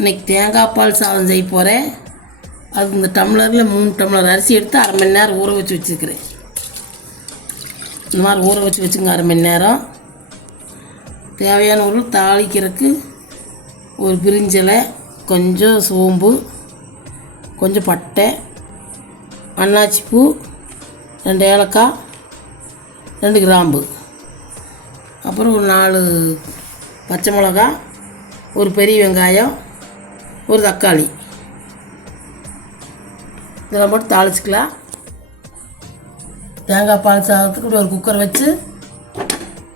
இன்றைக்கி தேங்காய் பால் சாதம் செய்ய போகிறேன் அது இந்த டம்ளரில் மூணு டம்ளர் அரிசி எடுத்து அரை மணி நேரம் ஊற வச்சு வச்சுருக்கிறேன் இந்த மாதிரி ஊற வச்சு வச்சுங்க அரை மணி நேரம். தேவையான ஒரு தாளிக்கிறதுக்கு ஒரு பிரிஞ்சலை கொஞ்சம் சோம்பு கொஞ்சம் பட்டை அன்னாச்சி பூ ரெண்டு ஏலக்காய் ரெண்டு கிராம்பு. அப்புறம் ஒரு நாலு பச்சை மிளகா ஒரு பெரிய வெங்காயம் ஒரு தக்காளி. இதெல்லாம் போட்டு தாளிச்சிக்கலாம். தேங்காய் பால் சாதத்துக்கு இப்படி ஒரு குக்கர் வச்சு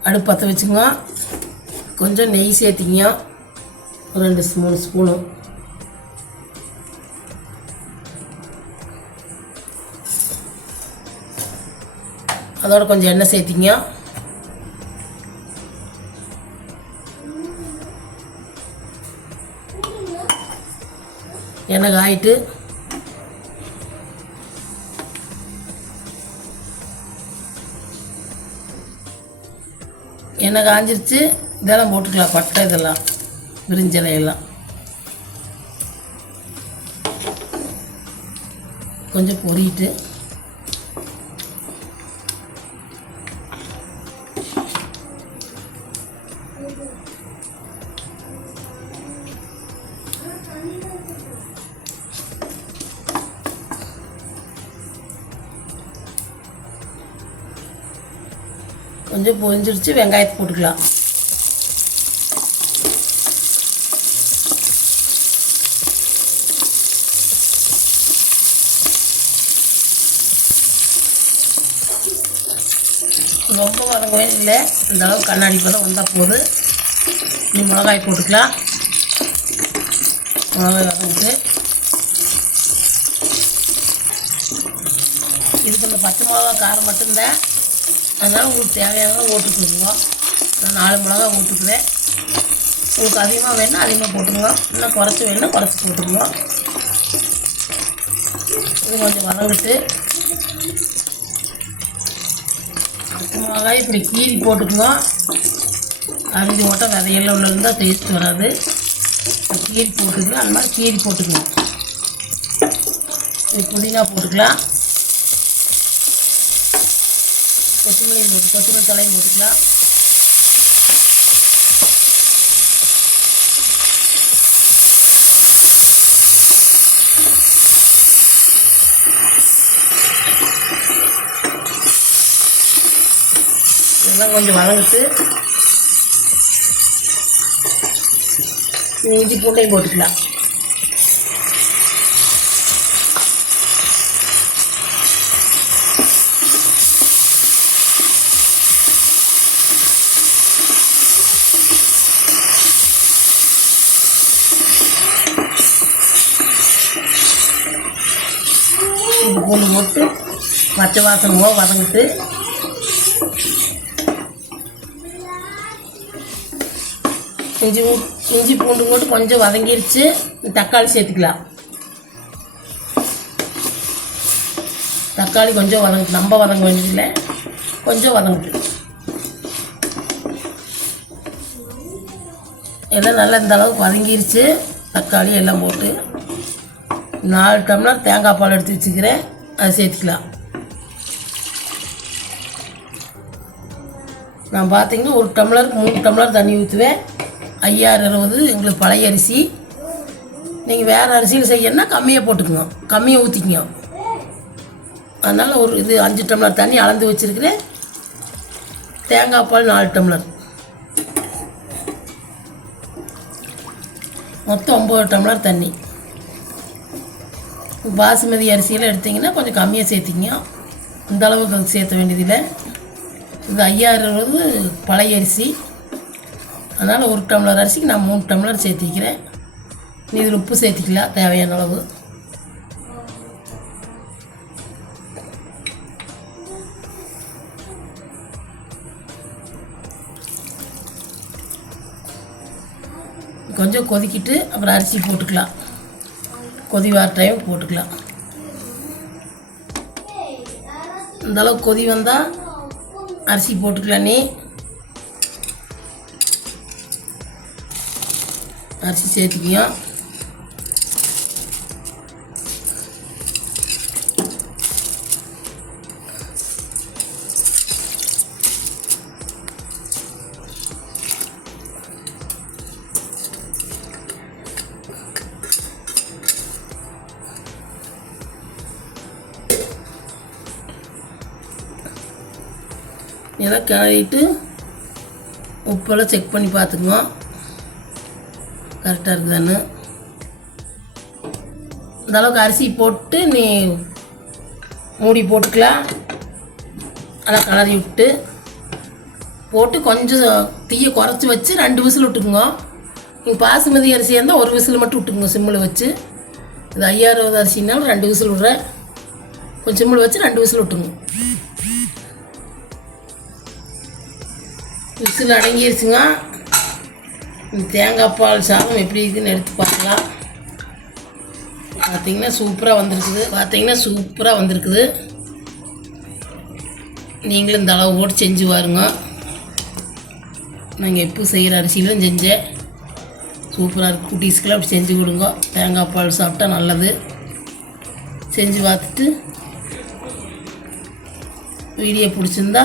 அடுப்பு பற்ற வச்சுங்க கொஞ்சம் நெய் சேர்த்திங்க ஒரு ரெண்டு மூணு ஸ்பூனு அதோட கொஞ்சம் எண்ணெய் சேர்த்திங்க எண்ணெய் ஆயிட்டு எண்ணெய் ஆஞ்சிருச்சு இதெல்லாம் போட்டுக்கலாம். பட்டை இதெல்லாம். விரிஞ்சலை எல்லாம். கொஞ்சம் பொரியிட்டு. கொஞ்சம் பொரிஞ்சிருச்சு வெங்காயத்தை போட்டுக்கலாம். ரொம்ப வதங்கவே இல்லை. இந்த அளவு கண்ணாடி பதம் வந்தால் போதும். நீ மிளகாய் போட்டுக்கலாம். மிளகாய் வதங்கிட்டு. இதுக்கு இந்த பச்சை மிளகா காரம் மட்டும்தான். அதனால் உங்களுக்கு தேவையான ஓட்டுக்குங்க நான் நாலு மிளகா ஊற்றுக்குவேன் உங்களுக்கு அதிகமாக வேணுன்னா அதிகமாக போட்டுங்க இன்னும் குறைச்சி வேணும்னா குறைச்சி போட்டுக்கலாம் இது கொஞ்சம் வதங்கிட்டு. பச்சை மிளகாய் இப்படி கீரி போட்டுக்குங்க. அரிஞ்சு போட்டால் விதையெல்லாம் உள்ள இருந்தால் டேஸ்ட் வராது. கீரி போட்டுக்கலாம் அந்த மாதிரி கீரி போட்டுக்கலாம் இது புதினா போட்டுக்கலாம். கொத்தமல்லி போட்டு கொத்தமல்லி தலையும் போட்டுக்கலாம். இதெல்லாம் கொஞ்சம் வதங்கிட்டு இஞ்சி பூண்டையும் போட்டுக்கலாம். இஞ்சி பூண்டு போட்டு பச்சை வாசனை வதங்கிட்டு இஞ்சி இஞ்சி பூண்டு போட்டு கொஞ்சம் வதங்கிருச்சு. தக்காளி சேர்த்துக்கலாம். தக்காளி கொஞ்சம் வதங்கு நம்ம வதங்க வேண்டியதில்லை. கொஞ்சம் வதங்கிட்டு எல்லாம் நல்லா இந்த அளவுக்கு வதங்கிருச்சு. தக்காளி எல்லாம் போட்டு. நாலு டம்ளர் தேங்காய் பால் எடுத்து வச்சுக்கிறேன். அதை சேர்த்துக்கலாம். நான் பார்த்தீங்கன்னா ஒரு டம்ளருக்கு மூணு டம்ளர் தண்ணி ஊற்றுவேன் ஐயாறு இருபது எங்களுக்கு பழைய அரிசி. நீங்கள் வேறு அரிசியில் செய்யணும்னா கம்மியாக போட்டுக்குங்க கம்மியாக ஊற்றிக்கங்க அதனால் ஒரு இது அஞ்சு டம்ளர் தண்ணி அளந்து வச்சுருக்கிறேன். தேங்காய் பால் நாலு டம்ளர். மொத்தம் ஒம்பது டம்ளர் தண்ணி. பாசுமதி அரிசியெல்லாம் எடுத்தீங்கன்னா கொஞ்சம் கம்மியாக சேர்த்திங்க இந்த அளவுக்கு சேர்த்த வேண்டியதில்லை. இது ஐயாயிரம் வந்து பழைய அரிசி. அதனால் ஒரு டம்ளர் அரிசிக்கு நான் மூணு டம்ளர் சேர்த்திக்கிறேன். நீ இதில் உப்பு சேர்த்திக்கலாம் தேவையான அளவு. கொஞ்சம் கொதிக்கிட்டு அப்புறம் அரிசி போட்டுக்கலாம். கொதி வர டைம் போட்டுக்கலாம். இந்தளவு கொதி வந்தால் அரிசி போட்டுக்கலாம் நீ. அரிசி சேர்த்துக்கியும் இதெல்லாம் கிளறிட்டு உப்பெல்லாம் செக் பண்ணி பார்த்துக்குவோம். கரெக்டாக இருக்குதான்னு. இந்தளவுக்கு அரிசி போட்டு நீ மூடி போட்டுக்கலாம். நல்லா கலரி விட்டு போட்டு கொஞ்சம் தீயை குறைச்சி வச்சு ரெண்டு விசில் விட்டுக்குங்க. நீங்கள் பாசுமதி அரிசியாக இருந்தால் ஒரு விசில் மட்டும் விட்டுக்குங்க சிம்மில் வச்சு. இது ஐயாயிரம் அரிசினாலும் ரெண்டு விசில் விட்றேன். கொஞ்சம் சிம்மில் வச்சு ரெண்டு விசில் விட்டுங்க விசில் அடங்கிருச்சுங்க. இந்த தேங்காய் பால் சாதம் எப்படி இருக்குதுன்னு எடுத்து பார்க்கலாம். பார்த்திங்கன்னா சூப்பராக வந்திருக்குது. பார்த்தீங்கன்னா சூப்பராக வந்திருக்குது. நீங்களும் இந்த அளவு போட்டு செஞ்சு பாருங்க நாங்கள் எப்போ செய்கிற அரிசியிலும் செஞ்சேன் சூப்பராக இருக்குது குட்டீஸ்க்கெல்லாம் அப்படி செஞ்சு கொடுங்க. தேங்காய் பால் சாப்பிட்டா நல்லது. செஞ்சு பார்த்துட்டு வீடியோ பிடிச்சிருந்தா